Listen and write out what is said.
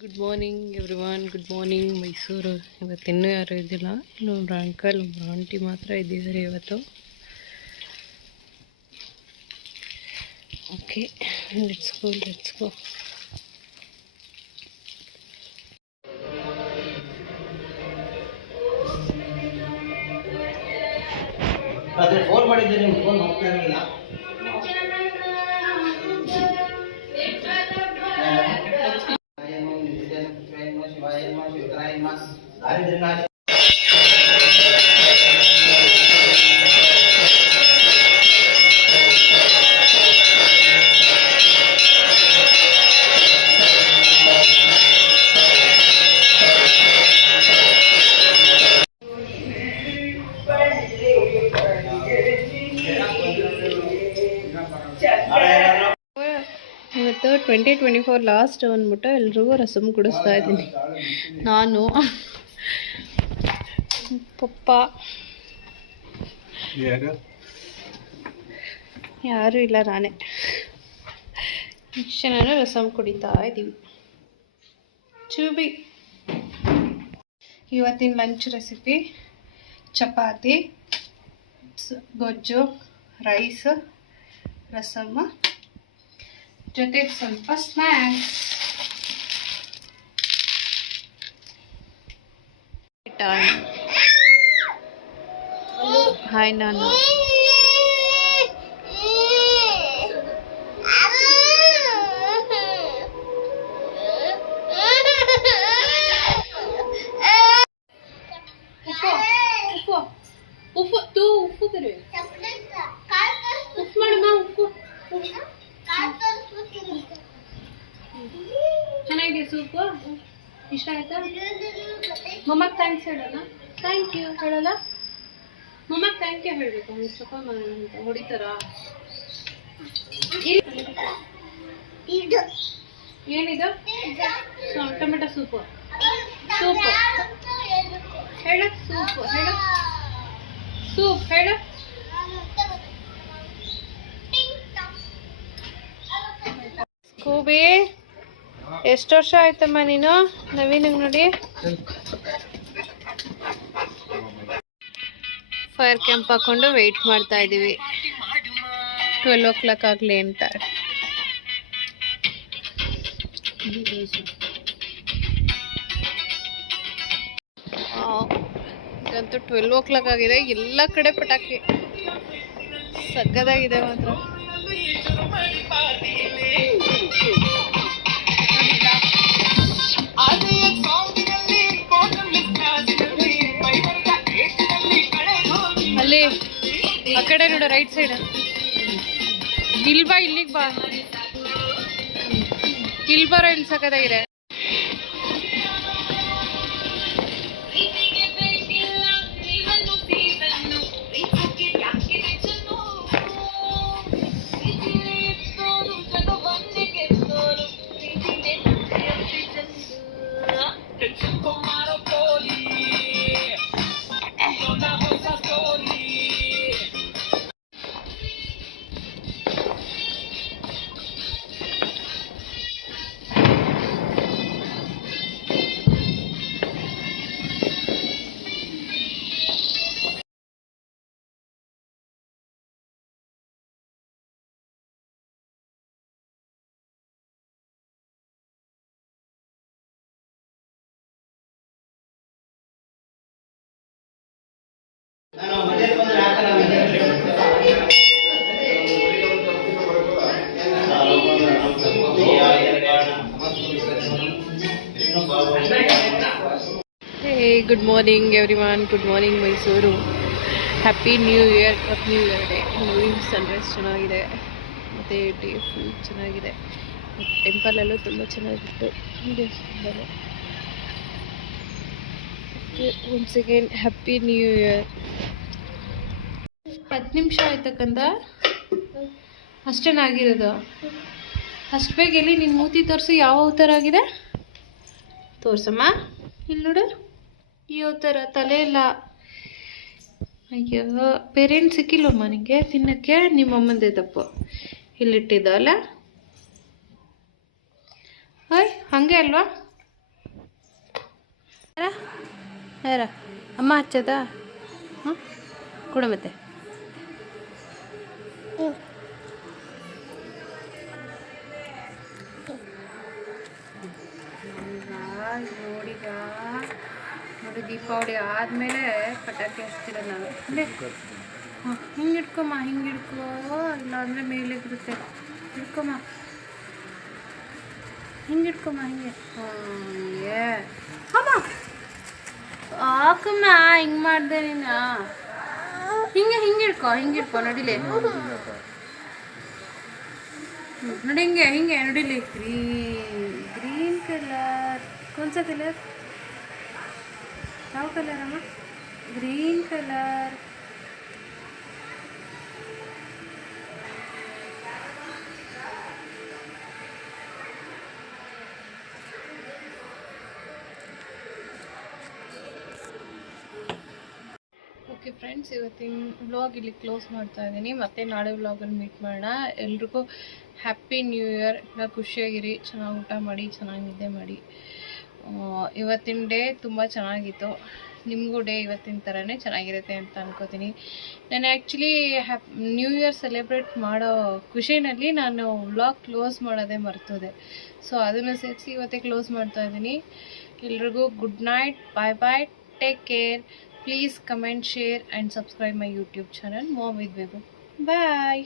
Good morning everyone, good morning Mysuru. ಇವತ್ತಿನ್ನೂ ಯಾರೂ ಇದ್ದಿಲ್ಲ, ಇಲ್ಲೊಬ್ರು ಅಂಕಲ್ ಒಬ್ಬರು ಆಂಟಿ ಮಾತ್ರ ಇದ್ದಿದ್ದಾರೆ ಇವತ್ತು. Okay, let's go. ಅದೇ ಫೋನ್ ಮಾಡಿದ್ದೆ, ನಿಮ್ಮ ಫೋನ್ ಹೋಗ್ತಾ ಇರಲಿಲ್ಲ. ಇವತ್ತು 2024 ಲಾಸ್ಟ್ ಅಂದ್ಬಿಟ್ಟು ಎಲ್ರಿಗೂ ರಸಮ್ ಕುಡಿಸ್ತಾ ಇದ್ದೀನಿ. ನಾನು ಪಪ್ಪ ಯಾರೂ ಇಲ್ಲ, ನಾನೇ ಇಷ್ಟು ನಾನು ರಸಮ್ ಕುಡಿತಾ ಇದ್ದೀವಿ. ಚೂಬಿ ಇವತ್ತಿನ ಲಂಚ್ ರೆಸಿಪಿ ಚಪಾತಿ, ಗೊಜ್ಜು, ರೈಸ್, ರಸಮ್ ಜೊತೆಗೆ ಸ್ವಲ್ಪ ಸ್ನ್ಯಾಕ್ಸ್. ಹಾಯ್ ನಾನು ಚೆನ್ನಾಗಿದೆ ಸೂಪು. ಇಷ್ಟ ಆಯ್ತಾ? ಮಮ್ಮಕ್ಕೆ ಥ್ಯಾಂಕ್ಸ್ ಹೇಳಲ್ಲ? ಥ್ಯಾಂಕ್ ಯು ಹೇಳಲ್ಲ? ಮಮ್ಮಕ್ಕೆ ಥ್ಯಾಂಕ್ ಯು ಹೇಳಬೇಕು. ಸ್ವಲ್ಪ ಅಂತ ಹೊಡಿತಾರ? ಏನಿದು? Tomato soup. ಸೂಪು ಹೇಳ, ಸೂಪು ಹೇಳ, ಸೂಪ್ ಹೇಳ. ಕೂಬಿ, ಎಷ್ಟು ವರ್ಷ ಆಯ್ತಮ್ಮ ನೀನು ನವೀನಿಗೆ ನೋಡಿ? ಫೈರ್ ಕ್ಯಾಂಪ್ ಹಾಕೊಂಡು ವೆಯ್ಟ್ ಮಾಡ್ತಾ ಇದ್ದೀವಿ 12 o'clock ಆಗಲಿ ಅಂತ. ಈಗಂತೂ 12 o'clock ಆಗಿದೆ. ಎಲ್ಲ ಕಡೆ ಪಟಾಕಿ ಸಕ್ಕದಾಗಿದೆ ಮಾತ್ರ. ಅಲ್ಲಿ ಆ ಕಡೆ ನೋಡು, ರೈಟ್ ಸೈಡ್. ಇಲ್ಲಿ ಬಾ, ಇಲ್ಲಿಗೆ ಬಾ, ಇಲ್ಲಿ ಬರೋ, ಇಲ್ಲಿ ಸಕ್ಕದಾಗಿದೆ. Good morning everyone, good morning Mysuru. Happy new year day. Moving sunrise ಚೆನ್ನಾಗಿದೆ, ಮತ್ತು ಡೇ ಫುಲ್ ಚೆನ್ನಾಗಿದೆ. ಟೆಂಪಲಲ್ಲೂ ತುಂಬ ಚೆನ್ನಾಗಿತ್ತು ದೇವಸ್ಥಾನದಲ್ಲೂ. Once again happy new year. 10 ನಿಮಿಷ ಆಯ್ತಕ್ಕಂತ ಅಷ್ಟೇನಾಗಿರೋದು? ಅಷ್ಟು ಬೇಗ ಎಲ್ಲಿ ನಿನ್ನ ಮೂತಿ ತೋರಿಸು. ಯಾವ ಅವತಾರ ಆಗಿದೆ ತೋರ್ಸಮ್ಮ. ಇಲ್ಲಿ ನೋಡು, ಈ ಅವತಾರ. ತಲೆ ಇಲ್ಲ. ಅಯ್ಯೋ, ಪೇರೆಂಟ್ ಸಿಕ್ಕಿಲ್ಲಮ್ಮ ನಿಂಗೆ ತಿನ್ನಕ್ಕೆ. ನಿಮ್ಮಮ್ಮಂದೇ ತಪ್ಪು. ಇಲ್ಲಿಟ್ಟಿದ್ದ ಅಲ್ಲ? ಹಾಯ್, ಹಾಗೆ ಅಲ್ವಾ? ಯಾರ ಅಮ್ಮ ಹಚ್ಚದಾ? ಹಾಂ ಕೊಡ ಮತ್ತೆ. ನೋಡಿ ದೀಪಾವಳಿ ಆದಮೇಲೆ ಪಟಾಕಿ ಹಚ್ತಿರ ನಾನು. ಹಾಂ ಹಿಂಗೆ ಇಟ್ಕೊಮ್ಮ, ಹಿಂಗೆ ಇಟ್ಕೋ, ಇಲ್ಲಾಂದರೆ ಮೇಲೆ ಬರುತ್ತೆ. ಇಟ್ಕೊಮ್ಮ, ಹಿಂಗೆ ಇಟ್ಕೊಮ್ಮ, ಹಿಂಗೆ. ಹಾಂ ಅಮ್ಮ ಹಾಕಮ್ಮ, ಹಿಂಗೆ ಮಾಡಿದೆ ನೀನು. ಹಿಂಗೆ ಇಟ್ಕೊ ನಡಿಲೆ. ನೋಡಿ ಹಿಂಗೆ ನಡಿಲಿ. Green colour. ಕೌನ್ಸ ಕಲರ್? ಯಾವ ಕಲರ್ ಅಮ್ಮ? Green colour. ಓಕೆ ಫ್ರೆಂಡ್ಸ್, ಇವತ್ತಿನ ವ್ಲಾಗ್ ಇಲ್ಲಿ ಕ್ಲೋಸ್ ಮಾಡ್ತಾ ಇದ್ದೀನಿ. ಮತ್ತೆ ನಾಳೆ ವ್ಲಾಗಲ್ಲಿ ಮೀಟ್ ಮಾಡೋಣ. ಎಲ್ರಿಗೂ ಹ್ಯಾಪಿ ನ್ಯೂ ಇಯರ್. ಎಲ್ಲ ಖುಷಿಯಾಗಿರಿ, ಚೆನ್ನಾಗಿ ಊಟ ಮಾಡಿ, ಚೆನ್ನಾಗಿ ನಿದ್ದೆ ಮಾಡಿ. ಇವತ್ತಿನ ಡೇ ತುಂಬ ಚೆನ್ನಾಗಿತ್ತು. ನಿಮಗೂ ಡೇ ಇವತ್ತಿನ ಥರನೇ ಚೆನ್ನಾಗಿರುತ್ತೆ ಅಂತ ಅನ್ಕೋತೀನಿ. ನಾನು ಆ್ಯಕ್ಚುಲಿ ನ್ಯೂ ಇಯರ್ ಸೆಲೆಬ್ರೇಟ್ ಮಾಡೋ ಖುಷಿನಲ್ಲಿ ನಾನು ವ್ಲಾಗ್ ಕ್ಲೋಸ್ ಮಾಡೋದೇ ಮರ್ತೋದೆ. ಸೊ ಅದನ್ನು ಸೇರಿಸಿ ಇವತ್ತೇ ಕ್ಲೋಸ್ ಮಾಡ್ತಾ ಇದ್ದೀನಿ. ಎಲ್ರಿಗೂ good night, bye bye, take care. Please comment, share and subscribe my YouTube channel Mom with Bebo. Bye.